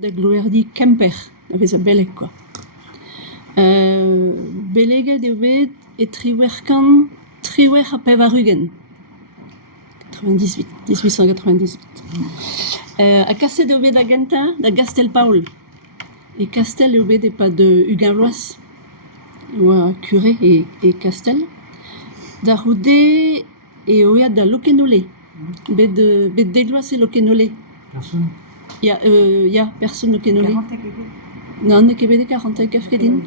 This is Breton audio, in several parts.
da gloerdi Kemper, da vez a belek, quoi. Beleget eo bet e triwer a pev a rugen. 1898. A kastet eo bet da genta, da Gastel Paul. E Kastel eo bet e pa de Ugain-Vloaz, oa Curé e Kastel. Da roude eo eat da Lokenole. Bet degloaz e Lokenole. Personne. Ya, person Lokenole. 40 ket. Non, ne ket bet e 40 kedin.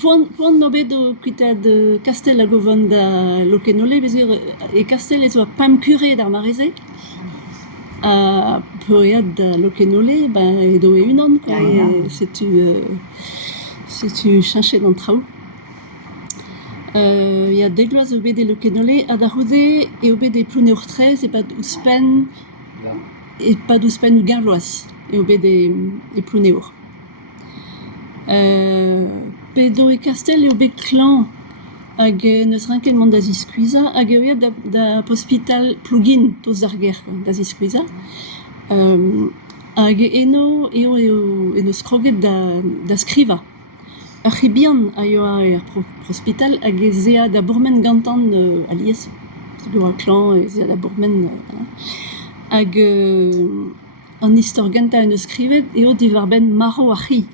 Poan no bet o kuitad Kastel a govon da Lokenole, bezir e Kastel ez oa pam Curé d'ar mareze. A peoiat da Lokenole, edo e unan, quoi. Setu chanchet d'an traoù. Ya degloaz eo bet e Lokenole, a da roude eo bet e plouneur trez e pad ouspenn Ugain-Vloaz, eo bet e plouneur. Pedo e Kastel eo bet klan hag neus renket mont da ziskouiza, hag eo eat da hospital Plougin, toz d'ar ger, da ziskouiza. Hag eno neus kroget da skriva. Ar c'hibian a eo ar hospital hag e zea da bourmen gantan alies, gant klan e zea da bourmen. Hag an istor ganta en eus skrivet eo divar ben Maro a c'hi.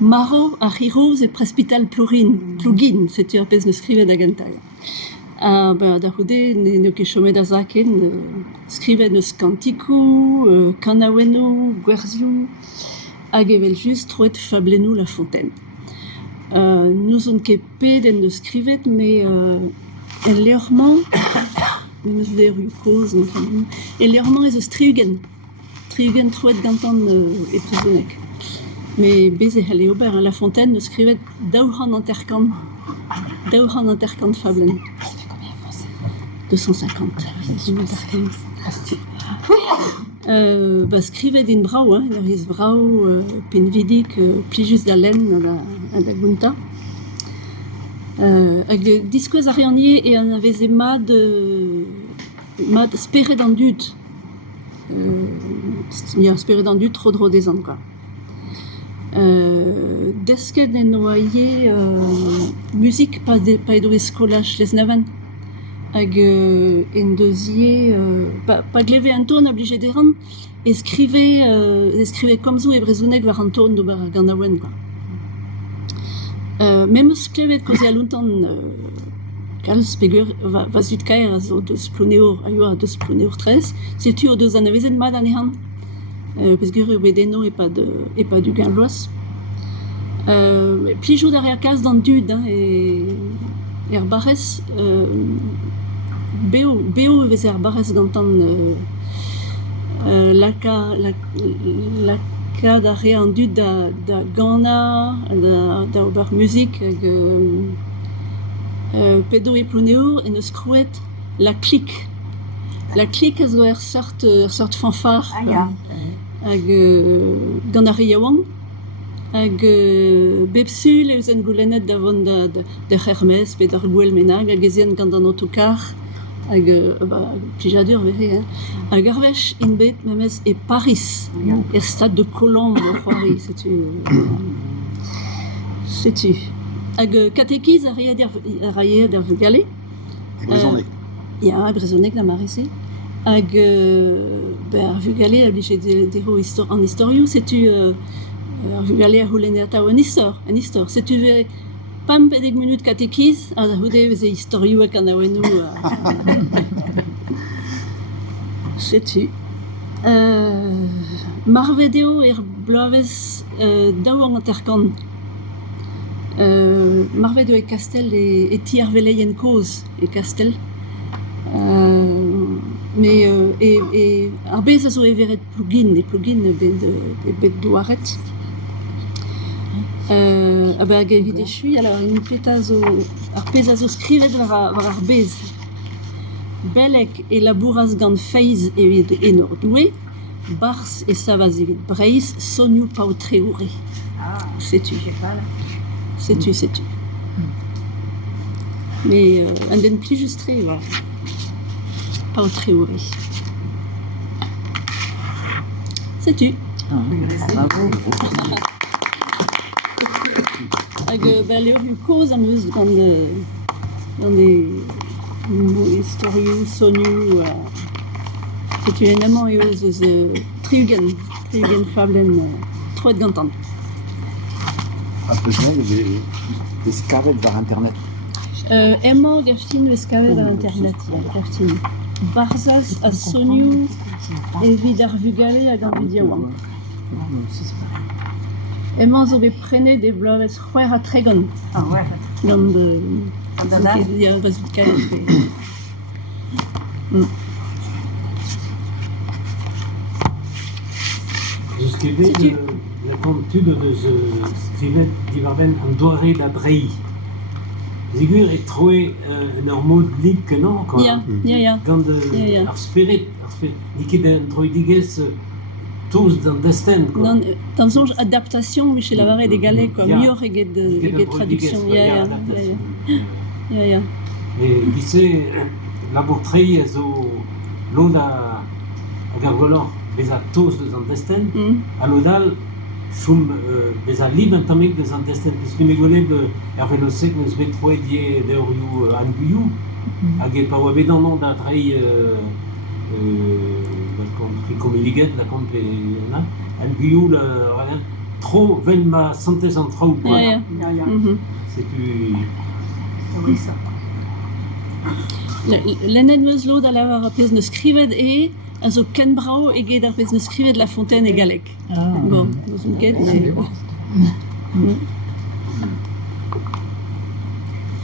Maro a c'hiroz e prespital Plougin, setu ar pez neus skrivet da ganta. Da roude n'eo ket chomet da zaken, skrivet neus kantikou, kanaweno, gwerzioù, hag evel just troet fablenou La Fontaine. Nous on ket pet en eus skrivet, me en leurman, meus veru koz, en leurman ez eus triugen troet gantan e presonek. Me bez e c'hell ober, La Fontaine neus skrivet daouran anterkant fablen. 250. Skrivet din brau, ur iz brau penvidik plijus da lenn da gunta. Hag diskouez ar rianier e an aveze mad speret an dud. Speret an dud tro dezan, quoi. Desket en oaie musik pa edo e skolaj les navan. Hag en deuzie pa gleve an ton a blije deran e skrive komzou e brezounek war an ton d'ober gant aouen, quoi. Mem eus klevet koze a lontan kalz pegur va zut kaer a zo deus plouneur, a yo a deus plouneur trez, setu o deus an avezet mad an ehan, peus eo bet eno e pa d'Ugain-Vloaz. Plijou d'ar ea kalz d'an dud, e ar barrez, beo vez ar barrez gantan laka d'ar ea an dud da gana, da ober musik, hag pedo e plouneur en eus krouet la klik. La klik a zo sort fanfar, hag gant ar yaouan, hag bepsul eus en goulennet da vont da Hermes pe d'ar gwell menag, hag ezen gant an autokar, hag plijadur vere, hag ar vech in bet memez e Paris, stad de Colombe c'hoari, setu. Hag katekiz a raie d'ar vugale. E brezhonek. Ya, e brezhonek da marese. Hag ar vugale a blije dero an istorioù, setu ar vugale a c'houlennet atav an istor. Setu vere pam 50 minut katekiz, a da houde veze istorioù ak an aouenou. Setu. Marvedeo bloavez daou an anterkant. Marvedeo e Kastel e ti ar veleien koz e Kastel. Ar bez a zo everet Plougin, e bet douaret. Hag evit e chui, ar pez a zo skrivet war ar bez. Belek e labouraz gant feiz evit enor doue, bars e savaz evit breiz, sonioù paotreoure. Setu. Setu. Mais an den plijus tre, voilà. Paotreoure. Setu. Bravo. Hag leo koz am eus gant historioù, sonioù, setu enamant eus eus triugen fablen troet gantan. Après ça, il y avait des scavettes vers Internet. Emañ gaftin eus kavet ar internet, gaftin. Barzaz a sonioù evit ar vugale hag an vidiaouan. Emañ zo bet prene de bloavezh c'hwer a tregon. Ah ouais. Gant Dada. ya vazout kavet. Je skrivet la kontud eus skrivet divarven an doare da drei. Zigur e troe un ur mod lig kenan, quoi. Ya. Gant Ya. ar spirit, niket an troedigez tous d'an desten, quoi. Dan zonj adaptation Michel Lavaret de galek, quoi. Ya. Mieux eget traduction. Ya. E gise labourtrei a zo lod a gargolor bez a toz deus an desten, a lodal chom bez a lib an tamek deus an desten, peus me golet er velosek neus bet troe die deurioù an guioù, hag e pa oa bet an da drei trikomeliget la kont an guioù tro vel ma santez an traoù, quoi. Ya. C'est plus... Oui, ça. Lennet meus lod a lavar a pez neus skrivet a zo ken brao eget ar pez neus skrivet La Fontaine e galek. Bon, neus un ket, mais...